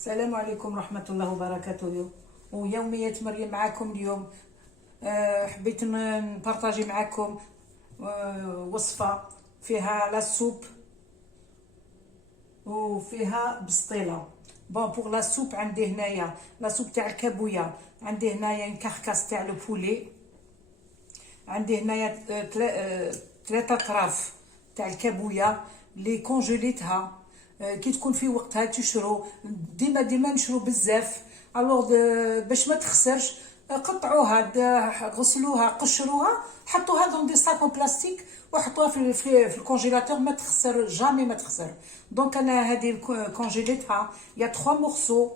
السلام عليكم ورحمة الله وبركاته. ويوميات مريم معكم اليوم. حبيت نبارطاجي معكم وصفة فيها لا سوب وفيها بسطيلة. بون بوغ لا سوب عندي هنايا لا سوب تاع الكابويا، عندي هنايا كركاس تاع لو بولي، عندي هنايا 3 طراف تاع الكابويا اللي كونجيليتها. كي تكون في وقتها تشرو ديما نشرو بزاف، الوغ باش ما تخسرش قطعوها، غسلوها، قشروها، حطوها دون دي ساكون بلاستيك وحطوها في الكونجيلاتور، ما تخسر جامي ما تخسر. دونك انا هذه كونجيليتها يا 3 مورسو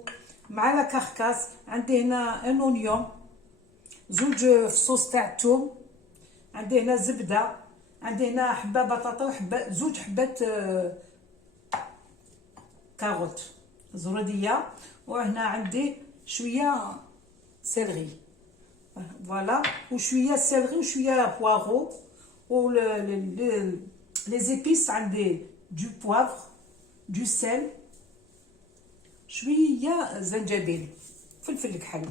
مع لا كركاس. عندي هنا ان اونيون، زوج فصوص تاع الثوم، عندي هنا زبده، عندي هنا حبه بطاطا وحبه زوج حبات كاروت زروديه، وهنا عندي شويه سيلري فوالا، وشويه سيلري وشويه بوارو، و لي زيبيس عندي دو بوافر، دو سيل، شويه زنجبيل، فلفل الكحل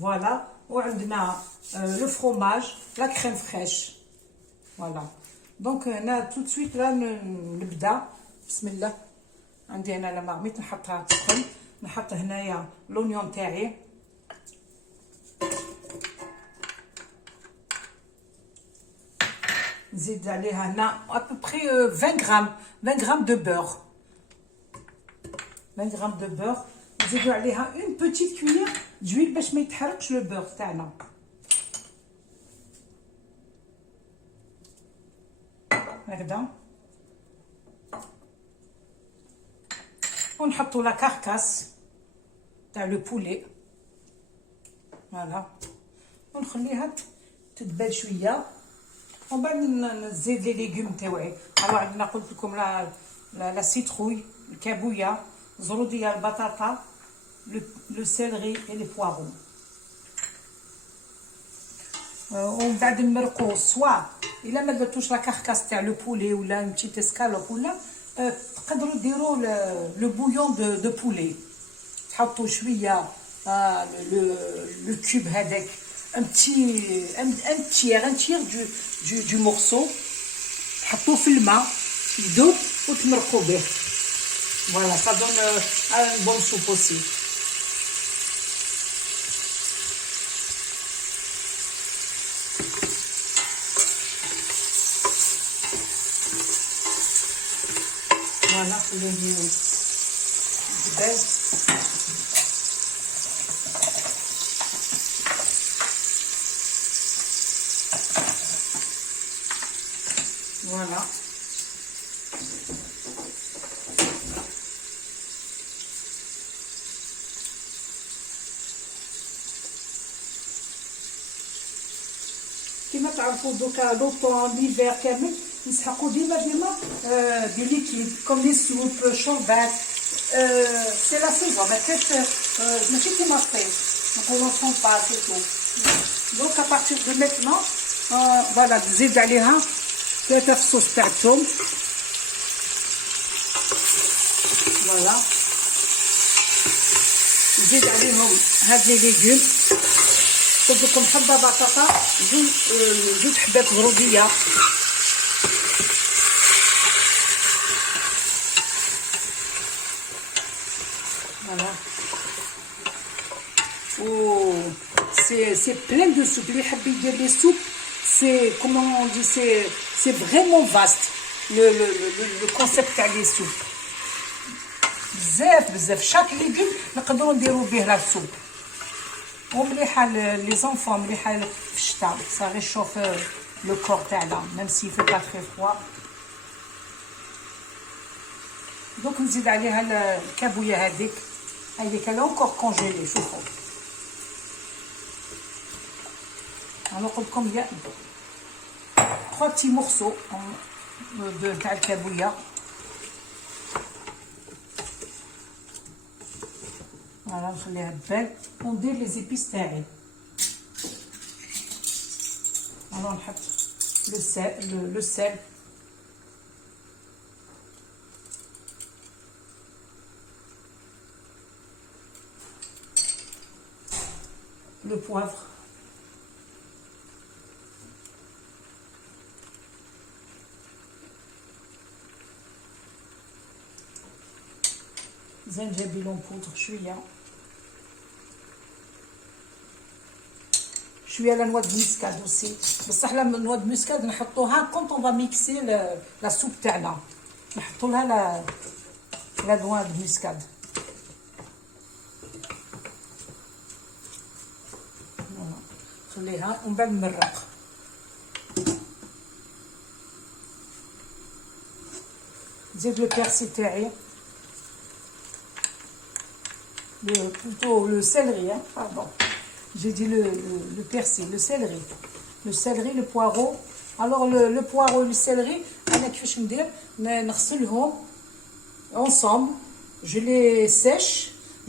فوالا. وعندنا لو فروماج، لا كريم فريش فوالا. دونك هنا تو سويت لا نبدا. بسم الله. عندي هنا لا مارميت نحطها تسخن، نحط هنايا لونيون تاعي، نزيد عليها هنا ابوبري 20 غرام 20 غرام دو بور، 20 غرام دو بور. نزيدو عليها اون بوتيت كويير دويل باش ما يتحرقش لو بور تاعنا. هكذا ونحطو لا كركاس تاع لو بولي فوالا، ونخليها تدبل شويه، ومن بعد نزيد لي ليغوم تاوعي. الوغ عندنا قلت لكم لا سيتروي، الكابويا، زروديه، البطاطا، لو سيلري اي لي بوارون. ومن بعد نمرقو سوا الا ما درتوش لا كركاس تاع لو بولي ولا اون بتيت اسكالوب، ولا تقدروا ديروا لو بويون دو بولي، تحطوا شويه لو كوب هذاك ان تيير دو مورسو، تحطوه في الماء يذوب وتمرقوا به فوالا. سا دون ان بون سوب اوسي. فوالا خليه يدبل. فوالا كيما تعرفوا دوكا لوطون ليفير كامل نسحقوا ديما دو ليكيد كوم لي سوب شوربات. سي لا سيزون، ماشي كيما الصيف نقولوا سون باسي تو. دونك ابارتيغ دو ميتنون فوالا نزيد عليها 3 فصوص تاع الثوم فوالا، نزيد عليهم هاد لي ليغوم. قلت لكم حبه بطاطا، زوج حبات زروديه، فوالا. و سي بلان دو سوب. اللي يحب يدير لي سوب سي كومون اون دي سي فريمون فاست لو كونسيبت تاع لي سوب. بزاف شاك ليغوم نقدروا نديروا به لا سوب. ومليحه لي زونفون، مليحه في الشتاء، سا ريشوف لو كور تاعنا ميم سي في با تري فروا. دونك نزيد عليها الكابويا هذيك لا اونكور كونجيلي. شوفوا انا قلت لكم هي 3 بتي مورسو تاع الكابويا فوالا. نخليها تبال وندير لي زيبيس تاعي. فوالا نحط لو سيل le poivre. زنجبيل en poudre شويه. شويه لا نوا دو مسكاد aussi. بصح لا نوا دو مسكاد نحطوها quand on va mixer la soupe تاعنا. نحطوا لها لا نوا دو مسكاد. خليها ومن بعد نمرق. نزيد لو بيرسي تاعي. Plutôt le céleri, hein, pardon. J'ai dit le persil, le céleri. Le céleri, le poireau. Alors le poireau et le céleri, ensemble. Je les sèche,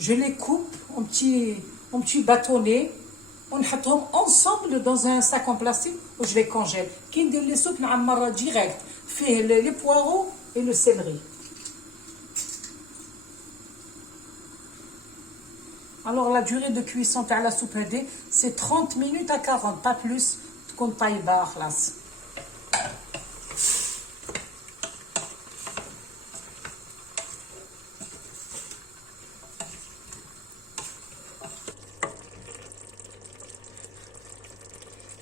je les coupe en petits bâtonnets. On les met ensemble dans un sac en plastique où je les congèle. Qui me dit les soupes direct. Fait les poireaux et le céleri. Alors la durée de cuisson de la soupe c'est 30 minutes à 40, pas plus. تكون طيبة خلاص.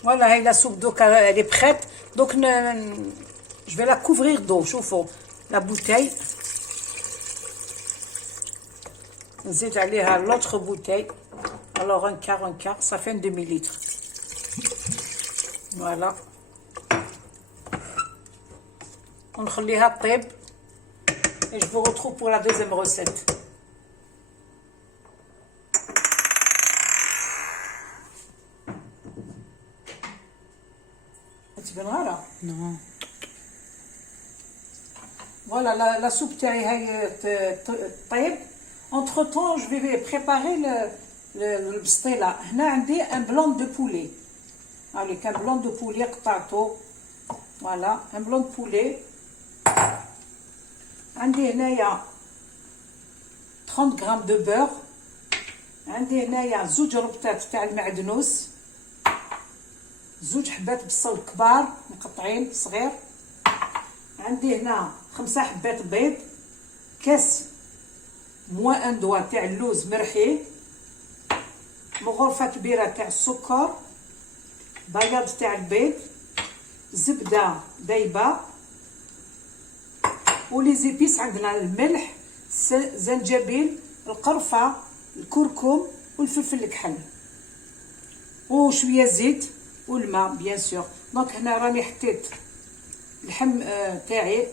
Voilà, la soupe d'eau elle est prête. Donc je vais la couvrir d'eau. شوفوا la bouteille. نزيد عليها l'autre bouteille. Alors un quart, ça fait un demi-litre. Voilà. ونخليها تطيب. Et je vous retrouve pour la deuxième recette. تبان غير؟ Non. Voilà, la soupe تاعي هاي طيب. Entre temps, je vais préparer le bstela. هنا عندي un blanc de poulet. Allez, un blanc de poulet قطعته. Voilà, un blanc de poulet. عندي هنايا 30 غرام de beurre. عندي هنايا زوج ربطات تاع المعدنوس. زوج حبات بصل كبار مقطعين صغير. عندي هنا 5 حبات بيض. كاس موان ان دوا تاع اللوز مرحي. مغرفه كبيره تاع السكر. بياض تاع البيض. زبده دايبه. ولي زيبيس عندنا الملح، زنجبيل، القرفه، الكركم والفلفل الكحل وشويه زيت والماء بيان سور. دونك هنا راني حطيت اللحم تاعي.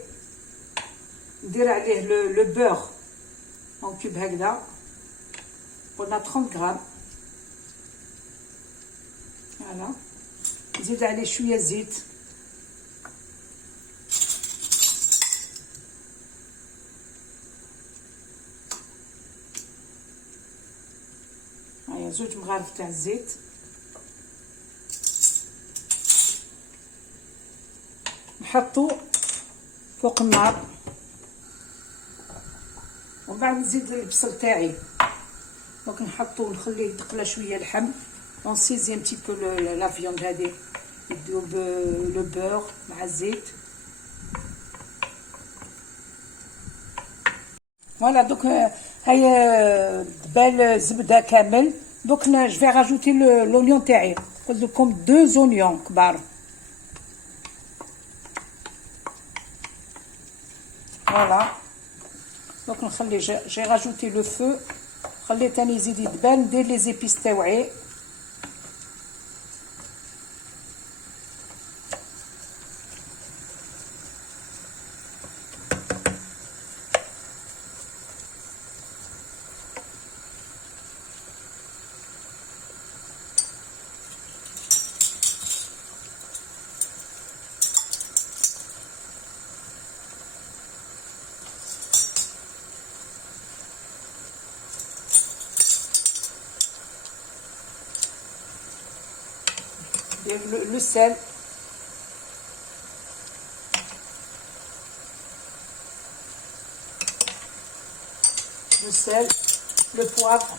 ندير عليه لو بور en cube هكذا. قلنا 30 غرام. فوالا. نزيد عليه شويه زيت. هيا زوج مغارف تاع الزيت. نحطو فوق النار. ومن بعد نزيد البصل تاعي. دونك نحطو نخليه يتقلى شويه اللحم. ونسيزي ان تي بو لا فيوند هادي. يذوب لو بور مع الزيت. فوالا دوك هاي دبال زبده كامل. دوك جو في راجوتي لونيون تاعي. قلت لكم 2 زونيون كبار. فوالا دونك نخلي جي راجوتي لو فو. خليه تاني يزيد يدبل. ندير لي زيبيس تاوعي. Le sel, le poivre,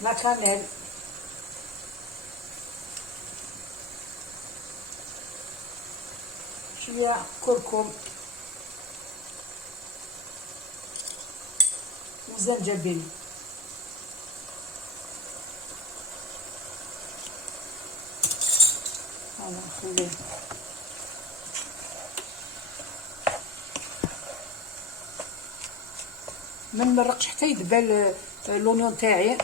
لا كانيل، شويه كركم وزنجبيل. هذا نخليه ما نمرقش حتى يدبل لونيون تاعي.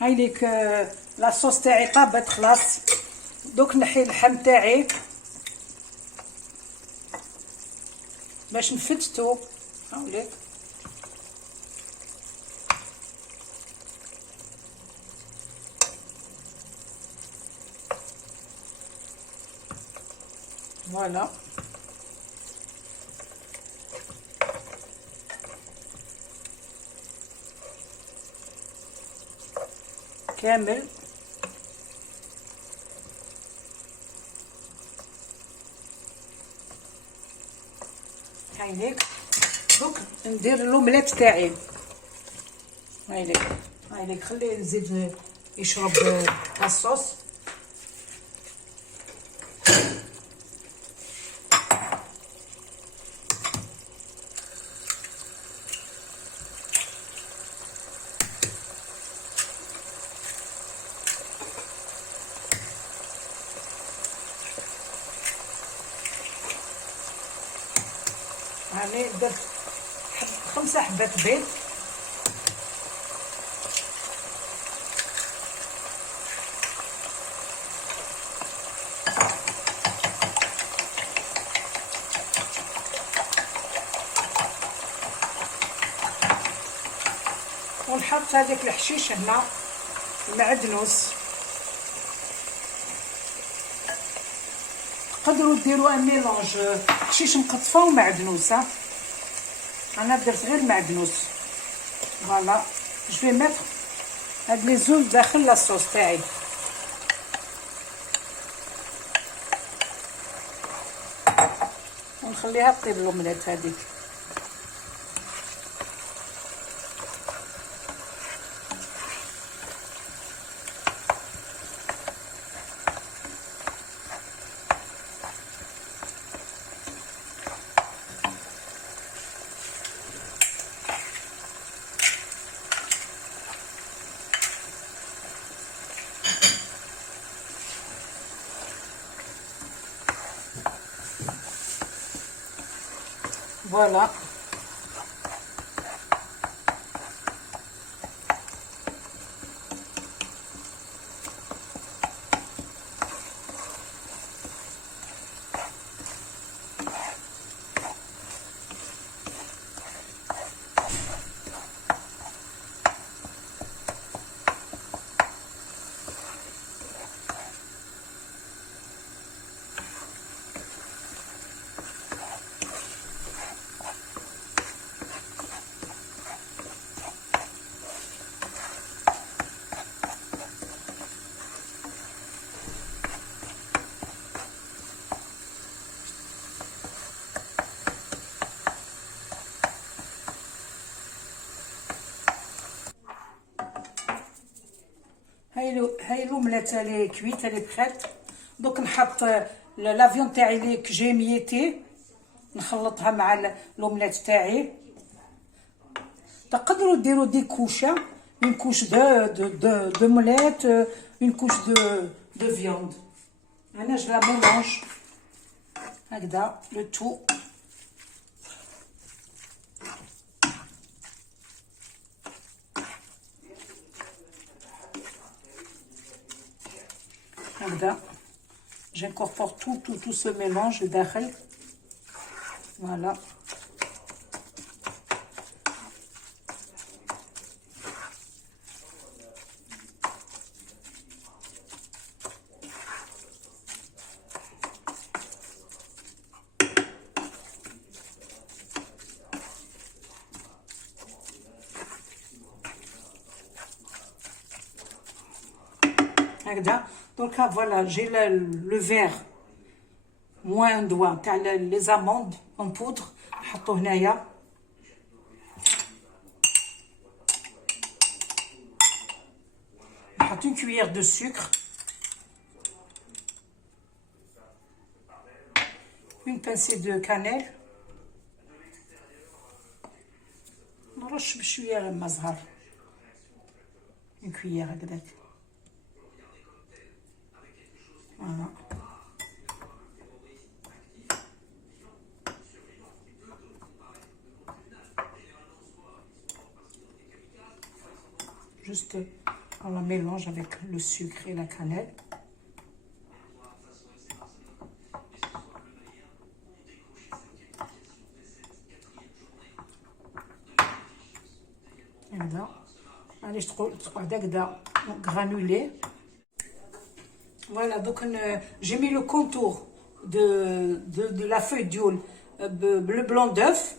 هاي ليك لاصوص تاعي طابت خلاص. دوك نحي اللحم تاعي باش نفتتو. هاوليك فوالا. كامل هايليك. دوك ندير لومليت تاعي. هايليك خليه نزيد يشرب الصوص. هاني درت 5 حبات بيض. ونحط هذاك الحشيش هنا المعدنوس. تقدروا ديروا ان ميلونج حشيش مقطفه ومعدنوس. انا درت غير معدنوس. فوالا جو في ميتر هاد لي زول داخل لاصوص تاعي. ونخليها طيب لومليت هذيك. فوالا هاي لومليت لي كويت لي بخيت. دوك نحط لافيون تاعي لي كجي ميتي نخلطها مع لومليت تاعي. تقدروا ديروا دي كوشه اون كوش دو موليت اون كوش دو فيوند. انا جو لا ميلونج هكذا لو تو. هكذا j'incorpore tout ce mélange داخل. فوالا Donc voilà, j'ai le verre moins un doigt تاع les amandes en poudre. نحطو هنايا. نحط une cuillère de sucre. Une pincée de cannelle. نرش بشويه غير ما زهر. Une cuillère هكذاك. Voilà. Juste on la mélange avec le sucre et la cannelle. هكذا معليش تقعد هكذا granulé. Voilà, donc j'ai mis le contour de la feuille d'huile, le blanc d'œuf.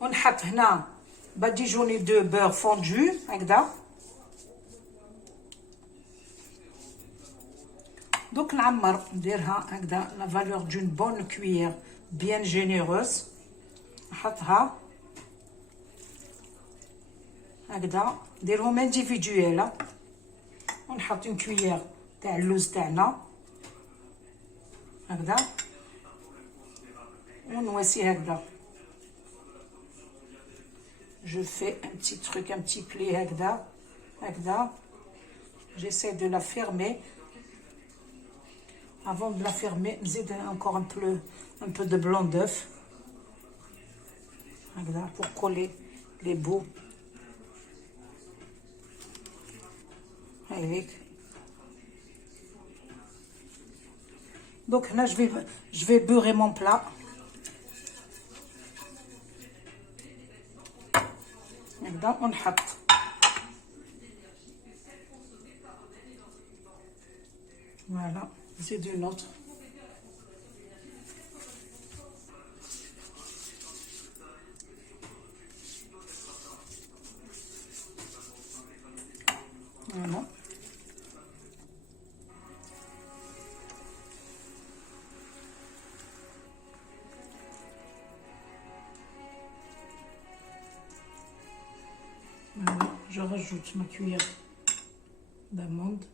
On حط هنا badigeonné de beurre fondu هكذا. Donc نعمر نديرها هكذا la valeur d'une bonne cuillère bien généreuse. نحطها هكذا نديرهم انديفيديوال. ونحط une cuillère تاع اللوز تاعنا هكذا ونواسي هكذا. Je fais un petit truc, un petit pli هكذا هكذا. J'essaie de la fermer. Avant de la fermer, نزيد encore un peu de blanc d'œuf هكذا pour coller les bouts. هيك. Donc là je vais beurrer mon plat. هكذا ونحط voilà, c'est une autre. Voilà. Voilà, je rajoute ma cuillère d'amande.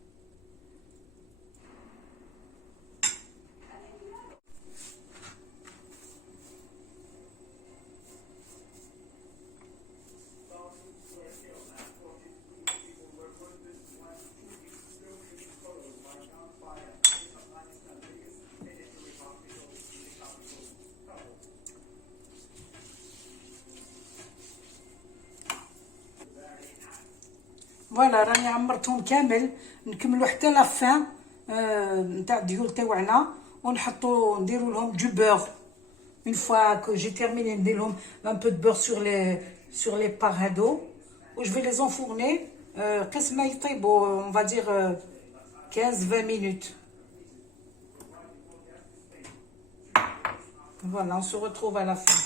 فوالا راني عمرتهم كامل. نكملوا حتى لا فان نتاع الديول تاعنا ونحطوا نديروا لهم دو بور. une fois que j'ai terminé ندير لهم un peu de beurre sur les parts هادو و je vais les enfourner قسم ما يطيبوا on va dire 15-20 minutes. Voilà, on se retrouve à la fin.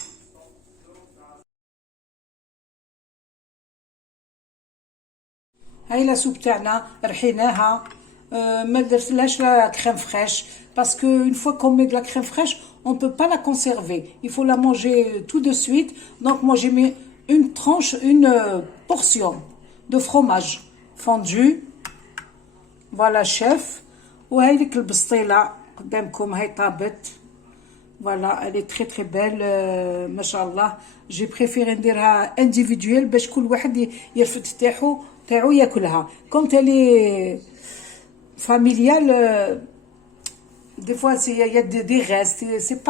هاي لا سوب تاعنا رحيناها. ما درتلهاش لا crème fraîche parce que une fois qu'on met de la crème fraîche on peut pas la conserver, il faut la manger tout de suite. Donc moi j'ai mis une portion de fromage fondu. Voilà chef. وهايديك البسطيله قدامكم هاي طابت. Voilà, elle est très très belle, machallah. J'ai préféré نديرها individuelle باش كل واحد يرفد تاعو ياكلها. Quand elle est familiale, des fois il y a des restes, c'est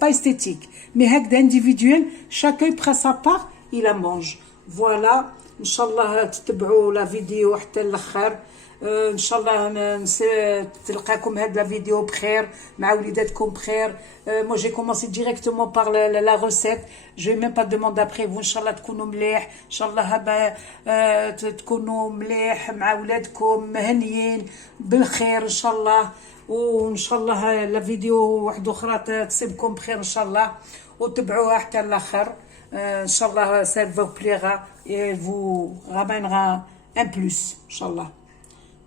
pas esthétique. Mais هكذا individuel, chacun prend sa part, il la mange. Voilà, inchallah تتبعوا la vidéo حتى الاخر. ان شاء الله تلقاكم هاد لا فيديو بخير مع وليداتكم بخير. moi j'ai commencé directement par la recette, je vais même pas demander après vous. ان شاء الله تكونوا مليح, ان شاء الله تكونوا مليح مع ولادكم مهنيين بالخير ان شاء الله. وان شاء الله لا فيديو واحده اخرى تصيبكم بخير ان شاء الله وتبعوها حتى الاخر. ان شاء الله ça vous plaira et vous ramènera un plus ان شاء الله.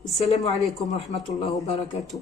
السلام عليكم ورحمة الله وبركاته.